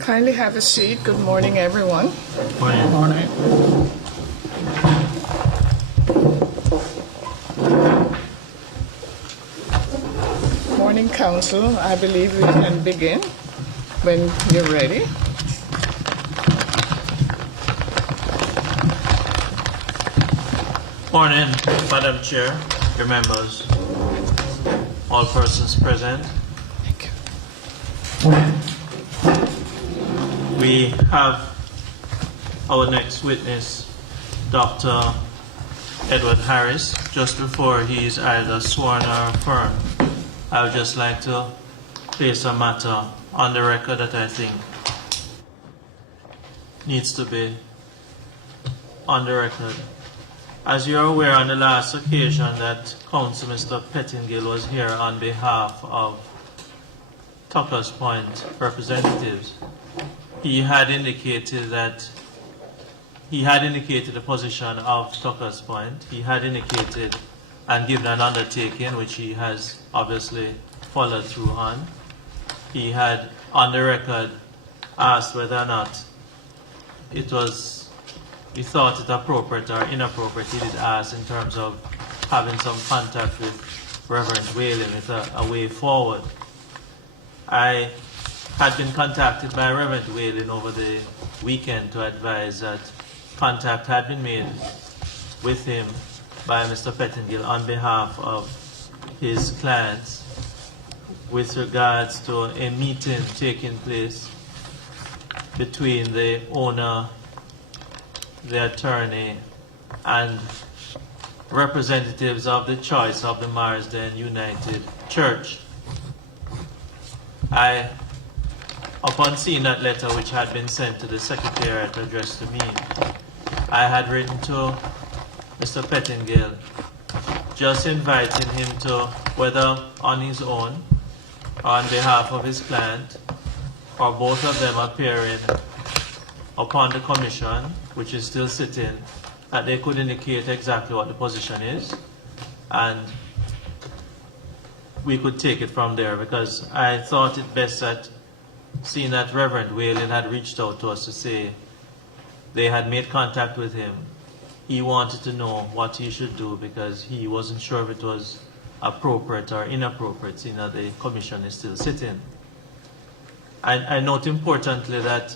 Kindly have a seat. Good morning, everyone. Morning. Morning. Morning, Council. I believe we can begin when you're ready. Morning, Madam Chair, your members, all persons present. Thank you. We have our next witness, Dr. Edward Harris. Just before he is either sworn or affirmed, I would just like to place a matter on the record that I think needs to be on the record. As you are aware, on the last occasion that Council Mr. Pettingill was here on behalf of Tuckers Point representatives, he had indicated the position of Tuckers Point. He had indicated and given an undertaking, which he has obviously followed through on. He had, on the record, asked whether or not he thought it appropriate or inappropriate. He did ask in terms of having some contact with Reverend Whalen with a way forward. I had been contacted by Reverend Whalen over the weekend to advise that contact had been made with him by Mr. Pettingill on behalf of his clients with regards to a meeting taking place between the owner, the attorney, and representatives of the choice of the Marsden United Church. Upon seeing that letter which had been sent to the Secretariat addressed to me, I had written to Mr. Pettingill just inviting him to, whether on his own or on behalf of his client, or both of them appearing upon the commission, which is still sitting, that they could indicate exactly what the position is, and we could take it from there, because I thought it best that, seeing that Reverend Whalen had reached out to us to say they had made contact with him, he wanted to know what he should do, because he wasn't sure if it was appropriate or inappropriate, seeing that the commission is still sitting. I note importantly that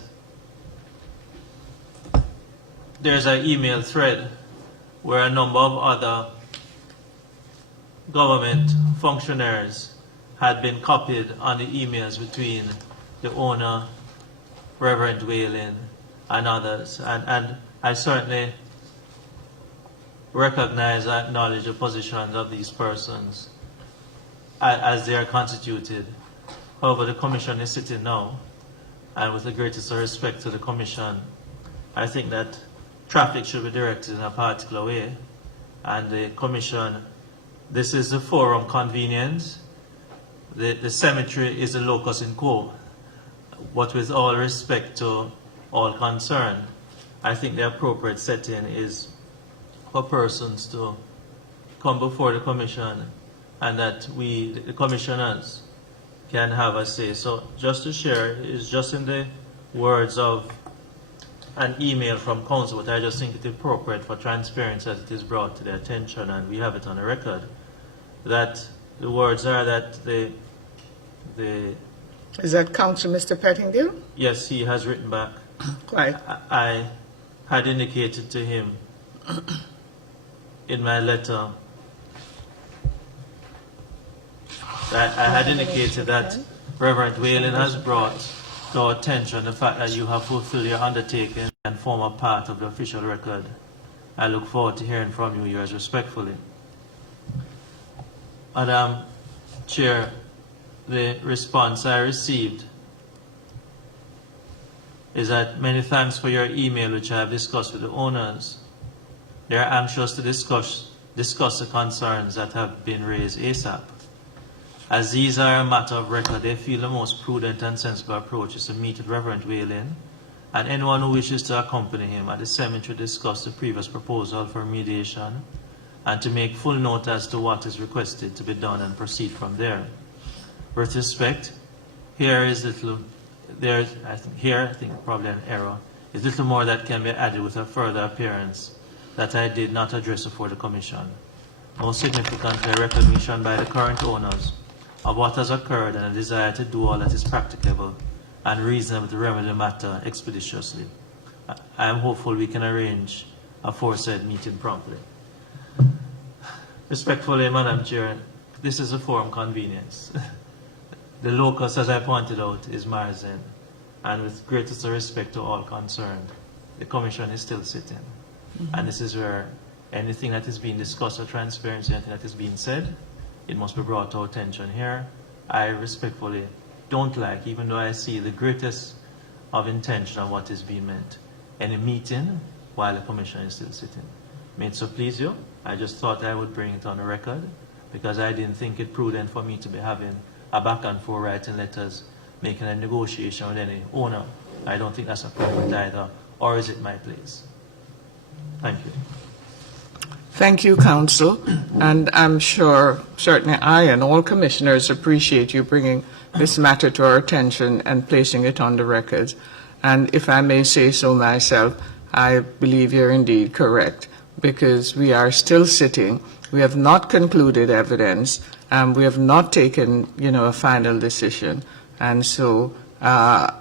there's an email thread where a number of other government functionaries had been copied on the emails between the owner, Reverend Whalen, and others. And I certainly recognize and acknowledge the positions of these persons as they are constituted. However, the commission is sitting now, and with the greatest respect to the commission, I think that traffic should be directed in a particular way, and the commission, this is the forum convenient. The cemetery is the locus in quo, but with all respect to all concerned, I think the appropriate setting is for persons to come before the commission, and that we, the commissioners, can have a say. So just to share is just in the words of an email from council, but I just think it appropriate for transparency as it is brought to their attention, and we have it on the record, that the words are that the Is that Council Mr. Pettingill? yes, he has written back. Quite. I had indicated to him in my letter that I had indicated that Reverend Whalen has brought to our attention the fact that you have fulfilled your undertaking and form a part of the official record. I look forward to hearing from you, yours respectfully. Madam Chair, the response I received is that many thanks for your email, which I have discussed with the owners. They are anxious to discuss the concerns that have been raised ASAP. As these are a matter of record, they feel the most prudent and sensible approach is to meet with Reverend Whalen and anyone who wishes to accompany him at the cemetery to discuss the previous proposal for remediation and to make full note as to what is requested to be done and proceed from there. With respect, I think probably an error. There's little more that can be added with a further appearance that I did not address before the Commission. Most significantly, a recognition by the current owners of what has occurred and a desire to do all that is practicable and reasonable to remedy the matter expeditiously. I am hopeful we can arrange a aforesaid meeting promptly. Respectfully, Madam Chair, this is a forum convenience. The locus, as I pointed out, is Marzin, and with greatest respect to all concerned, the Commission is still sitting. And this is where anything that is being discussed or transparency, anything that is being said, it must be brought to our attention here. I respectfully don't like, even though I see the greatest of intention of what is being meant, any meeting while the Commission is still sitting. May it so please you, I just thought I would bring it on the record because I didn't think it prudent for me to be having a back and forth writing letters, making a negotiation with any owner. I don't think that's appropriate either, or is it my place? Thank you. Thank you, Council. And I'm sure, certainly I and all commissioners appreciate you bringing this matter to our attention and placing it on the record. And if I may say so myself, I believe you're indeed correct, because we are still sitting. We have not concluded evidence. We have not taken, a final decision. And so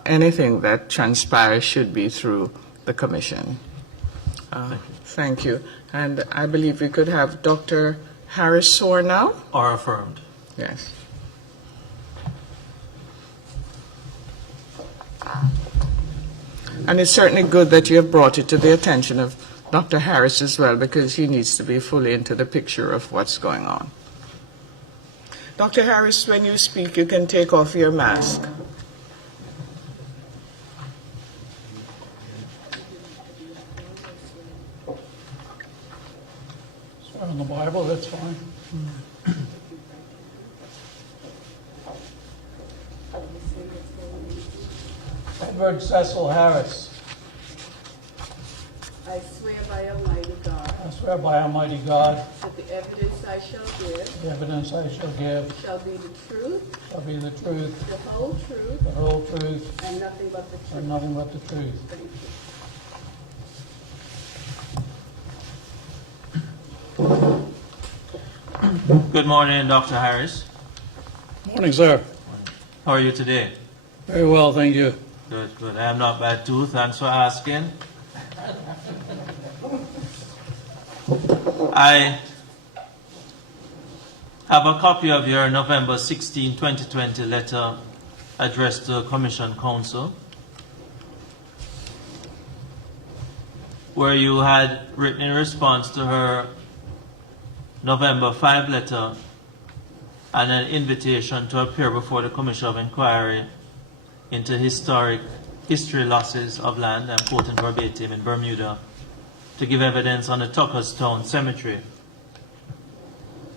anything that transpires should be through the Commission. Thank you. And I believe we could have Dr. Harris Soar now. Or affirmed. Yes. And it's certainly good that you have brought it to the attention of Dr. Harris as well, because he needs to be fully into the picture of what's going on. Dr. Harris, when you speak, you can take off your mask. Swear on the Bible, that's fine. Edward Cecil Harris. I swear by Almighty God I swear by Almighty God, that the evidence I shall give the evidence I shall give shall be the truth, shall be the truth, the whole truth, the whole truth, and nothing but the truth. and nothing but the truth. Thank you. Good morning, Dr. Harris. Morning, sir. How are you today? Very well, thank you. Good, good. I am not bad too. Thanks for asking. I have a copy of your November 16, 2020 letter addressed to Commission Council, where you had written in response to her November 5 letter and an invitation to appear before the Commission of Inquiry into history losses of land, I'm quoting verbatim, in Bermuda, to give evidence on the Tuckerstown Cemetery.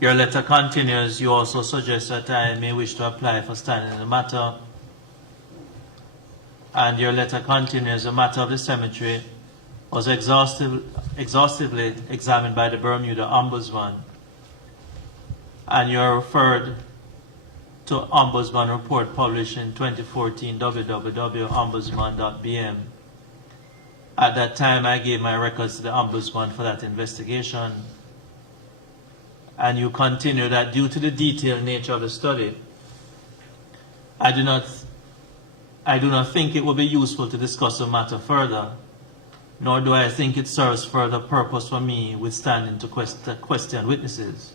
Your letter continues, you also suggest that I may wish to apply for standing in the matter. And your letter continues, the matter of the cemetery was exhaustively examined by the Bermuda Ombudsman. And you're referred to Ombudsman report published in 2014, www.ombudsman.bm. At that time, I gave my records to the Ombudsman for that investigation. And you continue that due to the detailed nature of the study, I do not think it would be useful to discuss the matter further, nor do I think it serves further purpose for me withstanding to question witnesses.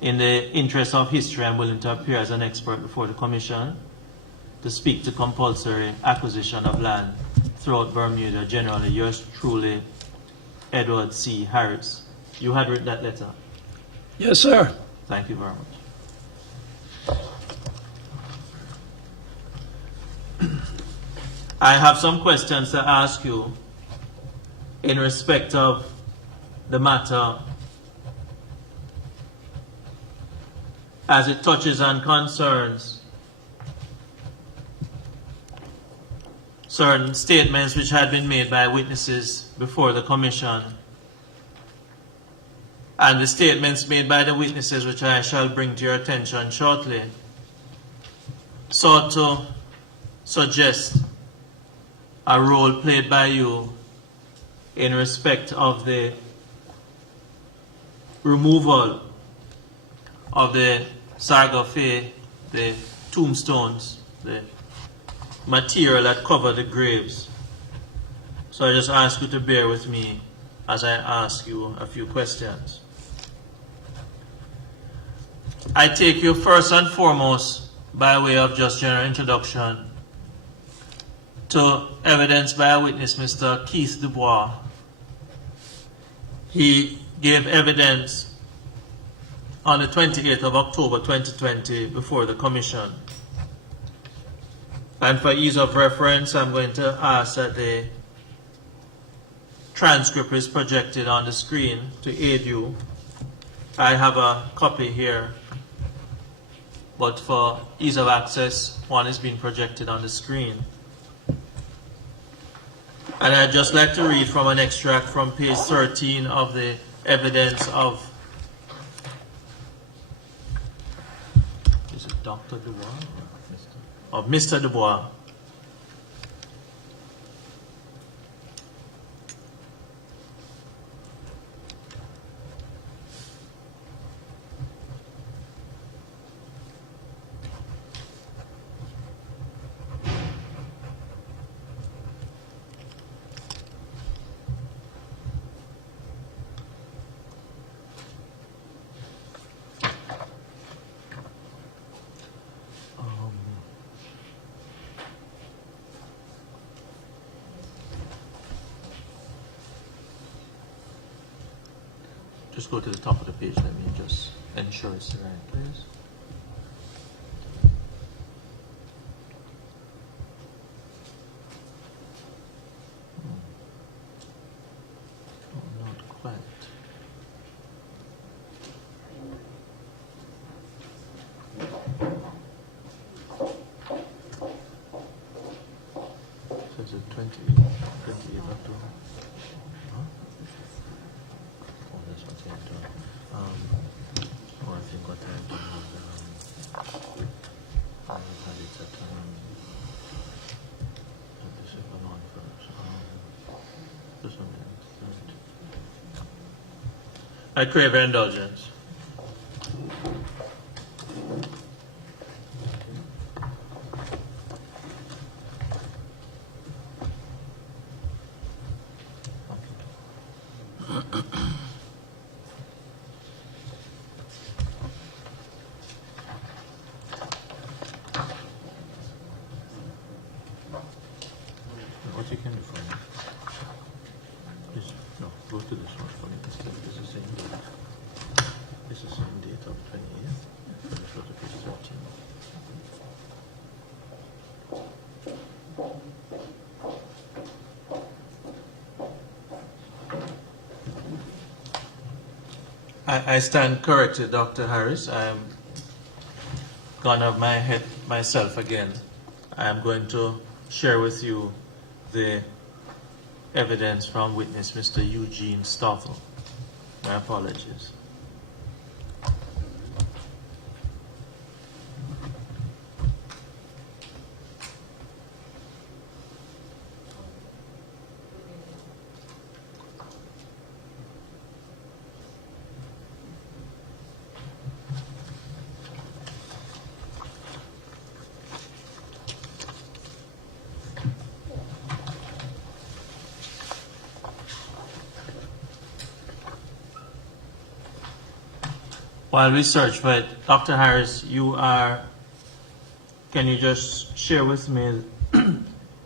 In the interest of history, I'm willing to appear as an expert before the Commission. to speak to compulsory acquisition of land throughout Bermuda generally. Yours truly, Edward C. Harris. You had written that letter. Yes, sir. Thank you very much. I have some questions to ask you in respect of the matter as it touches on concerns certain statements which had been made by witnesses before the Commission, and the statements made by the witnesses, which I shall bring to your attention shortly, sought to suggest a role played by you in respect of the removal of the sarcophagi, the tombstones, the material that cover the graves. So I just ask you to bear with me as I ask you a few questions. I take you first and foremost by way of just general introduction to evidence by a witness, Mr. Keith Dubois. He gave evidence on the 28th of October 2020 before the Commission. And for ease of reference, I'm going to ask that the transcript is projected on the screen to aid you. I have a copy here, but for ease of access, one is being projected on the screen. And I'd just like to read from an extract from page 13 of the evidence of, is it Dr. Dubois? Of Mr. Dubois. Just go to the top of the page. Let me just ensure it's the right place. Oh, not quite. So it's a 28 October. Huh? Oh, that's what I had done. Oh, I think what I had done was, I had it at, this is the one first. This one then, third. I crave your indulgence. What you can do for me is, no, go to this one for me instead. This is the same date. This is the same date of 28th. Let's go to page 13. I stand corrected, Dr. Harris. I'm gonna have my head myself again. I'm going to share with you the evidence from witness Mr. Eugene Stoffel. My apologies. While we search for it, Dr. Harris, you are can you just share with me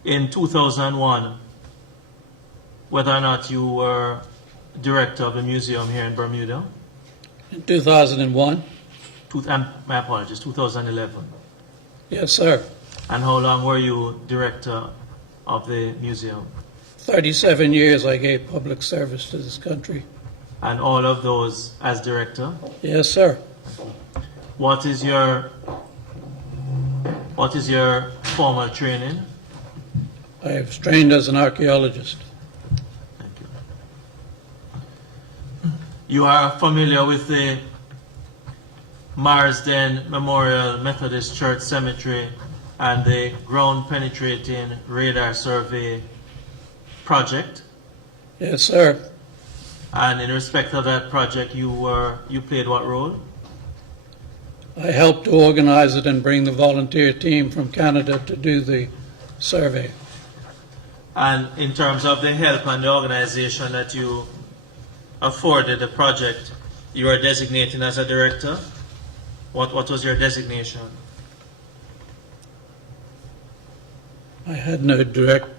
in 2001 whether or not you were director of the museum here in Bermuda? In 2001? My apologies, 2011. Yes, sir. And how long were you director of the museum? 37 years I gave public service to this country. And all of those as director? Yes, sir. What is your formal training? I was trained as an archaeologist. Thank you. You are familiar with the Marsden Memorial Methodist Church Cemetery and the ground penetrating radar survey project? Yes, sir. And in respect of that project, you played what role? I helped to organize it and bring the volunteer team from Canada to do the survey. And in terms of the help and the organization that you afforded the project, you are designating as a director? What was your designation? I had no direct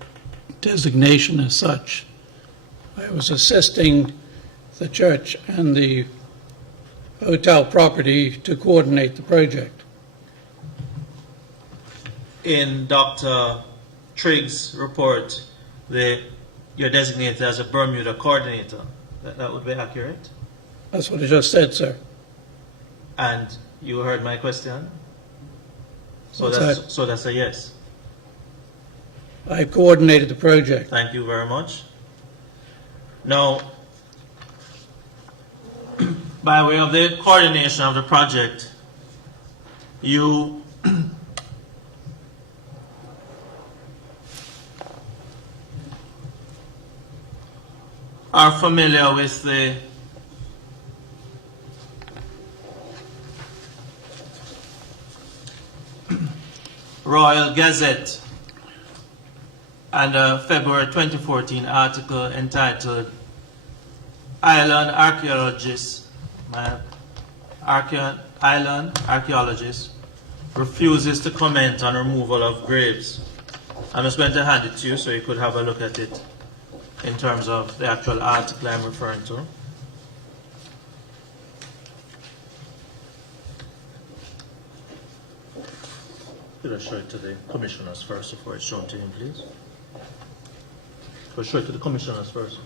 designation as such. I was assisting the church and the hotel property to coordinate the project. In Dr. Triggs' report, you're designated as a Bermuda coordinator. That would be accurate? That's what I just said, sir. And you heard my question? So What's that's that? so that's a yes. I coordinated the project. Thank you very much. Now, by way of the coordination of the project, you are familiar with the Royal Gazette and a February 2014 article entitled Island Archaeologist refuses to comment on removal of graves. I'm just going to hand it to you so you could have a look at it in terms of the actual article I'm referring to. Could I show it to the commissioners first before it's shown to him, please? Could I show it to the commissioners first?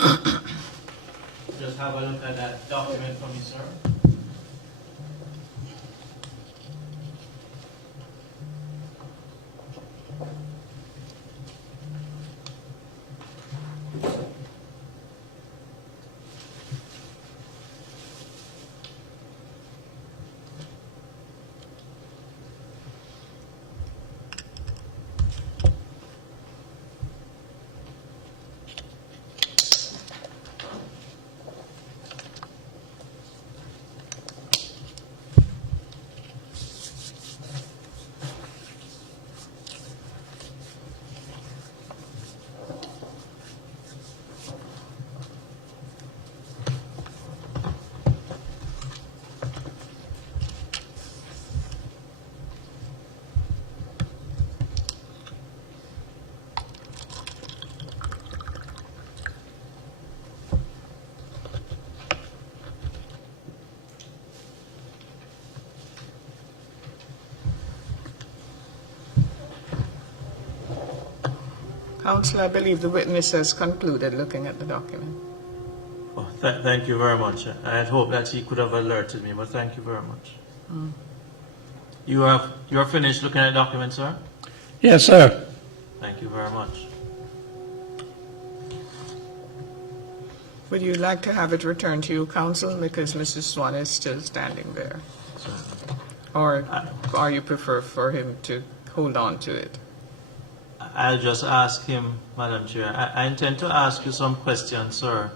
Just have a look at that document for me, sir. Counsel, I believe the witness has concluded looking at the document. Oh, thank you very much. I had hoped that he could have alerted me, but thank you very much. You are finished looking at the document, sir? Yes, sir. Thank you very much. Would you like to have it returned to you, counsel, because Mrs. Swan is still standing there? Or you prefer for him to hold on to it? I'll just ask him, Madam Chair. I intend to ask you some questions, sir,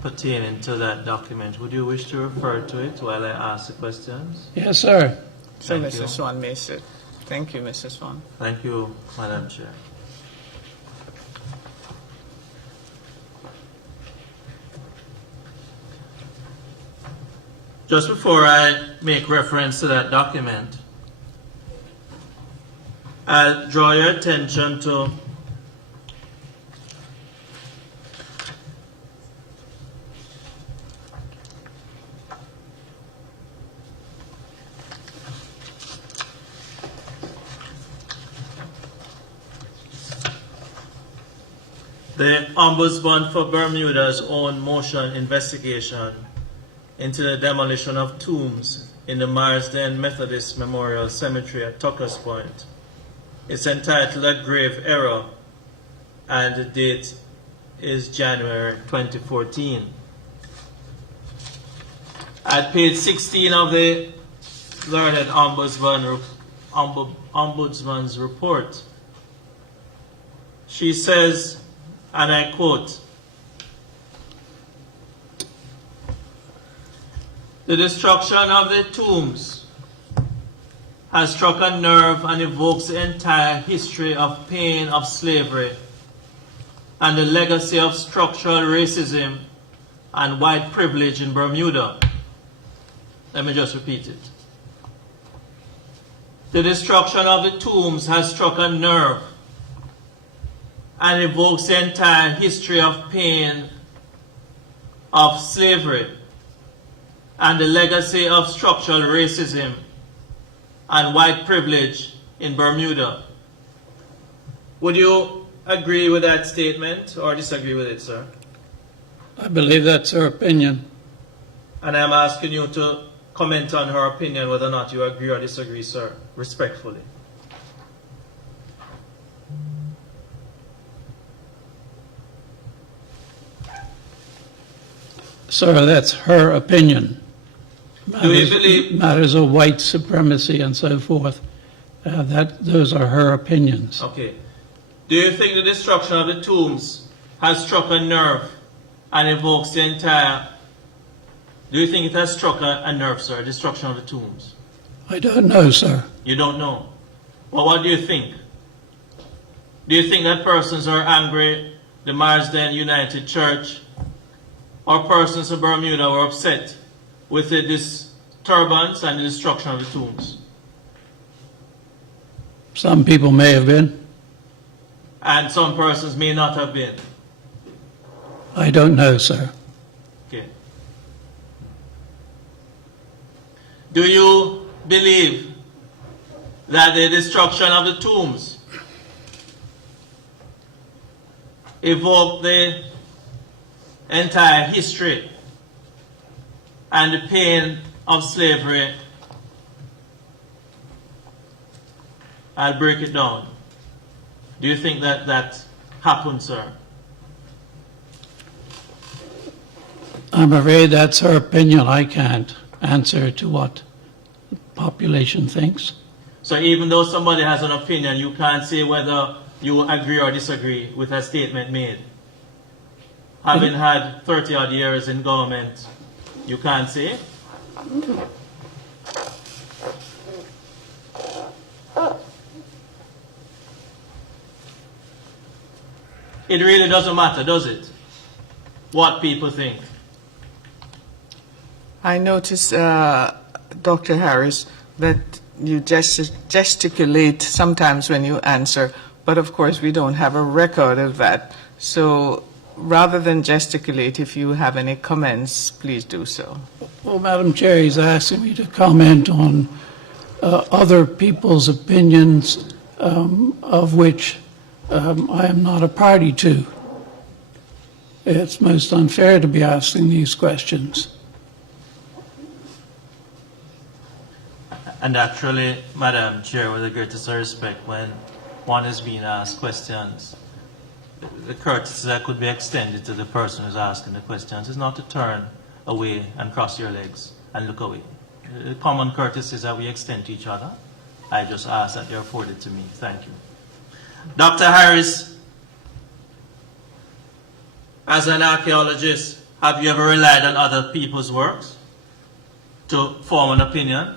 pertaining to that document. Would you wish to refer to it while I ask the questions? Yes, sir. So Thank you. Mrs. Swan may sit. Thank you, Mrs. Swan. Thank you, Madam Chair. Just before I make reference to that document, I'll draw your attention to the Ombudsman for Bermuda's own motion investigation into the demolition of tombs in the Marsden Methodist Memorial Cemetery at Tuckers Point. It's entitled A Grave Error, and the date is January 2014. At page 16 of the learned Ombudsman's report, she says, and I quote, "The destruction of the tombs has struck a nerve and evokes the entire history of pain of slavery and the legacy of structural racism and white privilege in Bermuda." Let me just repeat it. The destruction of the tombs has struck a nerve and evokes the entire history of pain of slavery and the legacy of structural racism and white privilege in Bermuda. Would you agree with that statement or disagree with it, sir? I believe that's her opinion. And I'm asking you to comment on her opinion whether or not you agree or disagree, sir, respectfully. Sir, that's her opinion. Do you believe- Matters of white supremacy and so forth, those are her opinions. Okay. Do you think the destruction of the tombs has struck a nerve and evokes the entire... Do you think it has struck a nerve, sir, destruction of the tombs? I don't know, sir. You don't know. Well, what do you think? Do you think that persons are angry, the Marsden United Church, or persons of Bermuda were upset with the disturbance and the destruction of the tombs? Some people may have been. And some persons may not have been. I don't know, sir. Okay. Do you believe that the destruction of the tombs evoked the entire history and the pain of slavery, I'll break it down. Do you think that that happened, sir? I'm afraid that's her opinion. I can't answer to what the population thinks. So even though somebody has an opinion, you can't say whether you agree or disagree with a statement made. Having had 30 odd years in government, you can't say? It really doesn't matter, does it? What people think. I notice, Dr. Harris, that you gesticulate sometimes when you answer, but of course we don't have a record of that. So rather than gesticulate, if you have any comments, please do so. Well, Madam Chair, he's asking me to comment on other people's opinions, of which I am not a party to. It's most unfair to be asking these questions. And actually, Madam Chair, with the greatest respect, when one is being asked questions, the courtesy that could be extended to the person who's asking the questions is not to turn away and cross your legs and look away. The common courtesies that we extend to each other, I just ask that they're afforded to me. Thank you. Dr. Harris, as an archaeologist, have you ever relied on other people's works to form an opinion?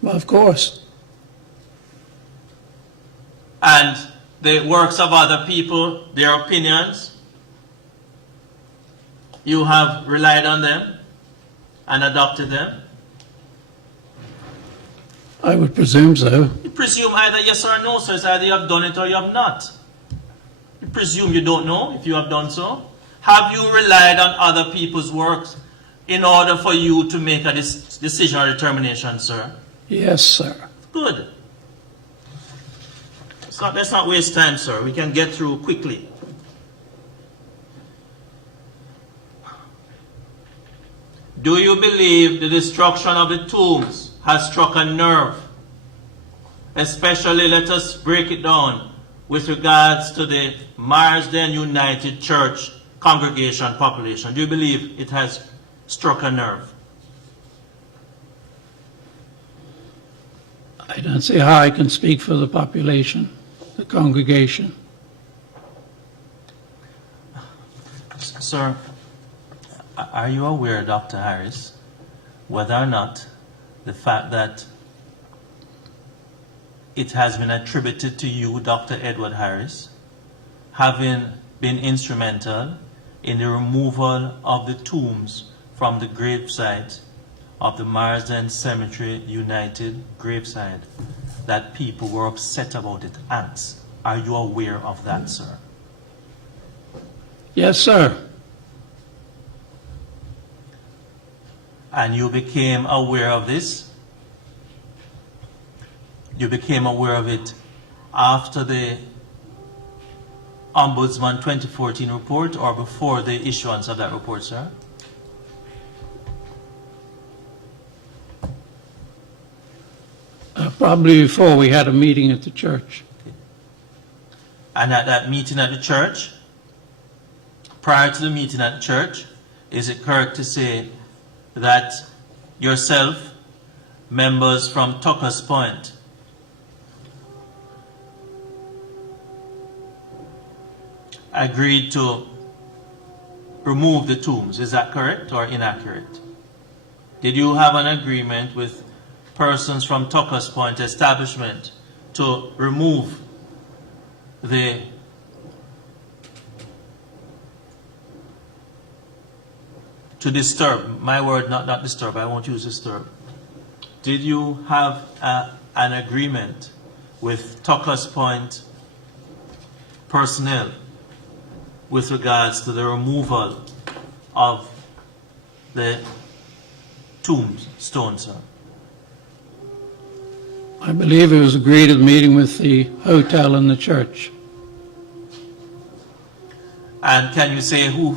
Well, of course. And the works of other people, their opinions, you have relied on them and adopted them? I would presume so. You presume either yes or no, so it's either you have done it or you have not. You presume you don't know if you have done so. Have you relied on other people's works in order for you to make a decision or determination, sir? Yes, sir. Good. Let's not waste time, sir. We can get through quickly. Do you believe the destruction of the tombs has struck a nerve? Especially, let us break it down with regards to the Marsden United Church congregation population. Do you believe it has struck a nerve? I don't see how I can speak for the population, the congregation. Sir, are you aware, Dr. Harris, whether or not the fact that it has been attributed to you, Dr. Edward Harris, having been instrumental in the removal of the tombs from the gravesite of the Marsden Cemetery United gravesite, that people were upset about it, ants? Are you aware of that, sir? Yes, sir. And you became aware of this? You became aware of it after the Ombudsman 2014 report or before the issuance of that report, sir? Probably before we had a meeting at the church. And at that meeting at the church, prior to the meeting at the church, is it correct to say that yourself, members from Tucker's Point, agreed to remove the tombs? Is that correct or inaccurate? Did you have an agreement with persons from Tucker's Point establishment to remove to disturb, my word, not disturb, I won't use disturb. Did you have an agreement with Tucker's Point personnel with regards to the removal of the tombstones, sir? I believe it was agreed at the meeting with the hotel and the church. And can you say who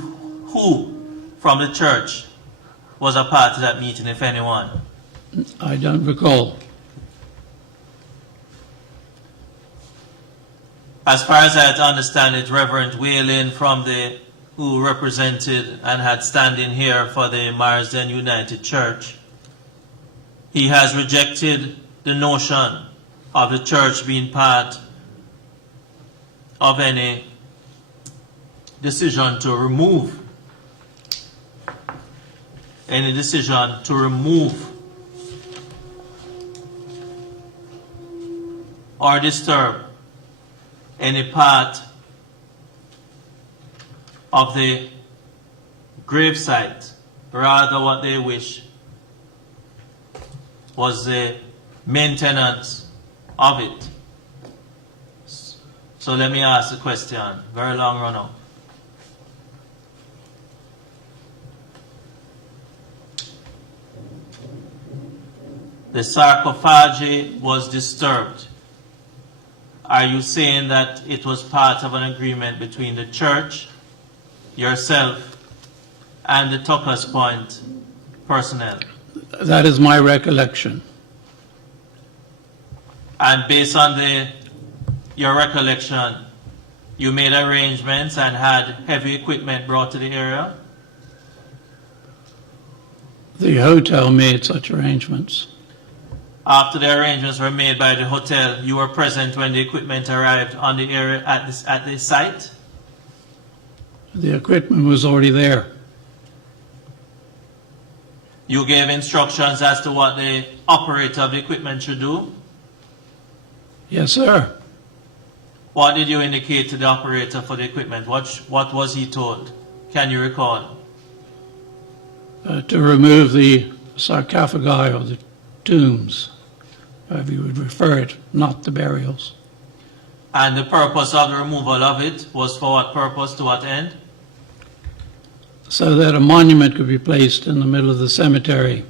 from the church was a part of that meeting, if anyone? I don't recall. As far as I understand it, Reverend Whalen who represented and had standing here for the Marsden United Church, he has rejected the notion of the church being part of any decision to remove or disturb any part of the gravesite. Rather, what they wish was the maintenance of it. So let me ask the question, very long run up. The sarcophagi was disturbed. Are you saying that it was part of an agreement between the church, yourself, and the Tuckers Point personnel? That is my recollection. And based on your recollection, you made arrangements and had heavy equipment brought to the area? The hotel made such arrangements. After the arrangements were made by the hotel, you were present when the equipment arrived on the area at the site? The equipment was already there. You gave instructions as to what the operator of the equipment should do? Yes, sir. What did you indicate to the operator for the equipment? What was he told? Can you recall? To remove the sarcophagi or the tombs, however you would refer it, not the burials. And the purpose of the removal of it was for what purpose, to what end? So that a monument could be placed in the middle of the cemetery,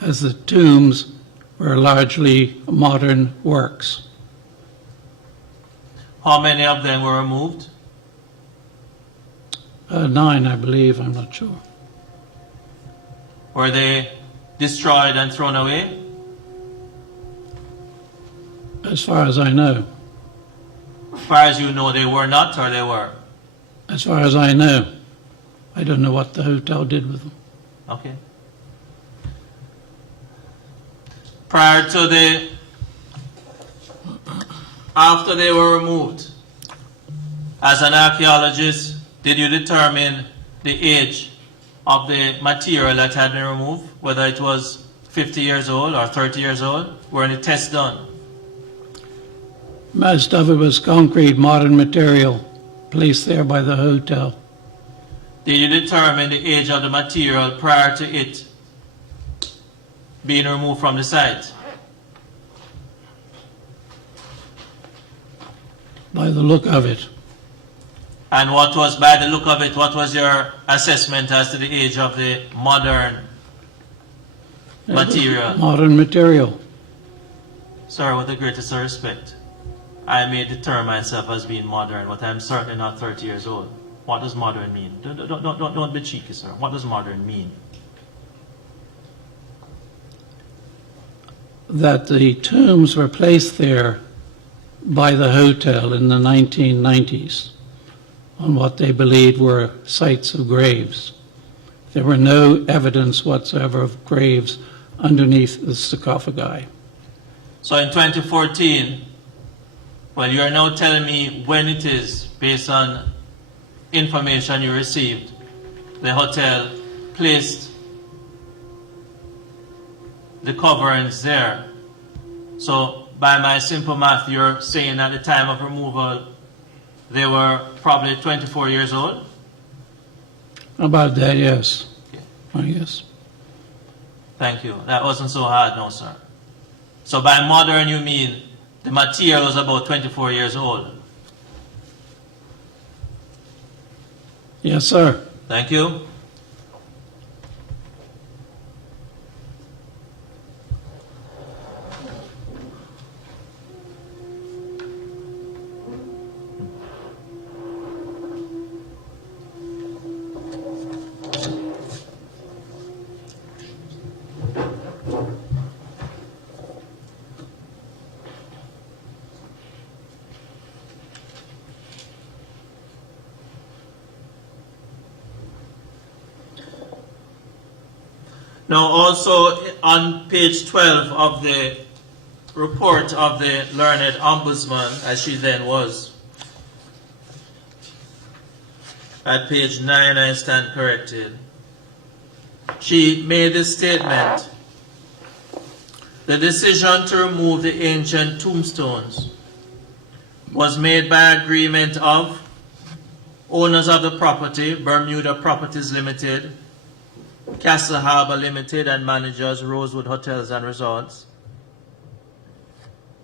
as the tombs were largely modern works. How many of them were removed? 9, I believe, I'm not sure. Were they destroyed and thrown away? As far as I know. As far as you know, they were not, or they were? As far as I know. I don't know what the hotel did with them. Okay. After they were removed, as an archaeologist, did you determine the age of the material that had been removed, whether it was 50 years old or 30 years old? Were any tests done? Most of it was concrete, modern material, placed there by the hotel. Did you determine the age of the material prior to it being removed from the site? By the look of it. And by the look of it, what was your assessment as to the age of the modern material? Modern material. Sir, with the greatest respect, I may determine myself as being modern, but I'm certainly not 30 years old. What does modern mean? Don't be cheeky, sir. What does modern mean? That the tombs were placed there by the hotel in the 1990s on what they believed were sites of graves. There were no evidence whatsoever of graves underneath the sarcophagi. So in 2014, well, you're now telling me when it is, based on information you received, the hotel placed the coverings there. So by my simple math, you're saying at the time of removal, they were probably 24 years old? About that, yes. Okay. I guess. Thank you. That wasn't so hard, no, sir. So by modern, you mean the material was about 24 years old? Yes, sir. Thank you. Now, also on page 12 of the report of the learned ombudsman, as she then was, at page 9, I stand corrected. She made this statement: the decision to remove the ancient tombstones was made by agreement of owners of the property, Bermuda Properties Limited, Castle Harbor Limited, and managers, Rosewood Hotels and Resorts,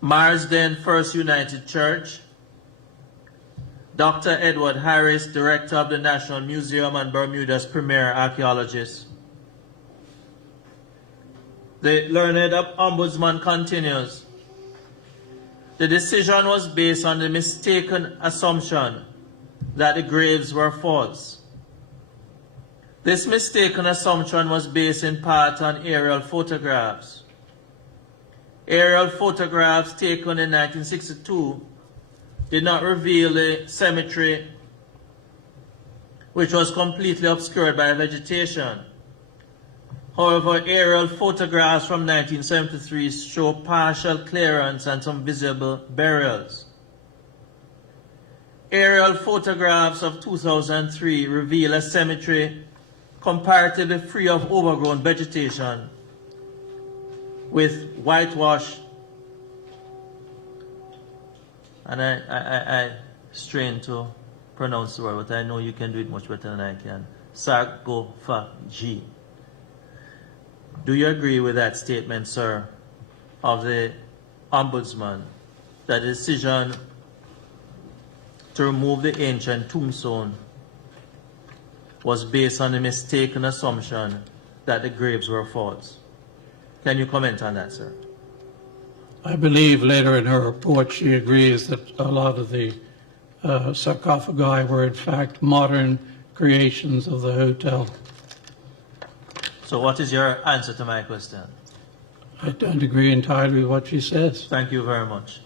Marsden First United Church, Dr. Edward Harris, Director of the National Museum and Bermuda's premier archaeologist. The learned ombudsman continues: the decision was based on the mistaken assumption that the graves were false. This mistaken assumption was based in part on aerial photographs. Aerial photographs taken in 1962 did not reveal the cemetery, which was completely obscured by vegetation. However, aerial photographs from 1973 show partial clearance and some visible burials. Aerial photographs of 2003 reveal a cemetery comparatively free of overgrown vegetation, with whitewash, and I strain to pronounce the word, but I know you can do it much better than I can, sarcophagy. Do you agree with that statement, sir, of the ombudsman, that the decision to remove the ancient tombstone was based on the mistaken assumption that the graves were false? Can you comment on that, sir? I believe later in her report she agrees that a lot of the sarcophagi were in fact modern creations of the hotel. So what is your answer to my question? I don't agree entirely with what she says. Thank you very much.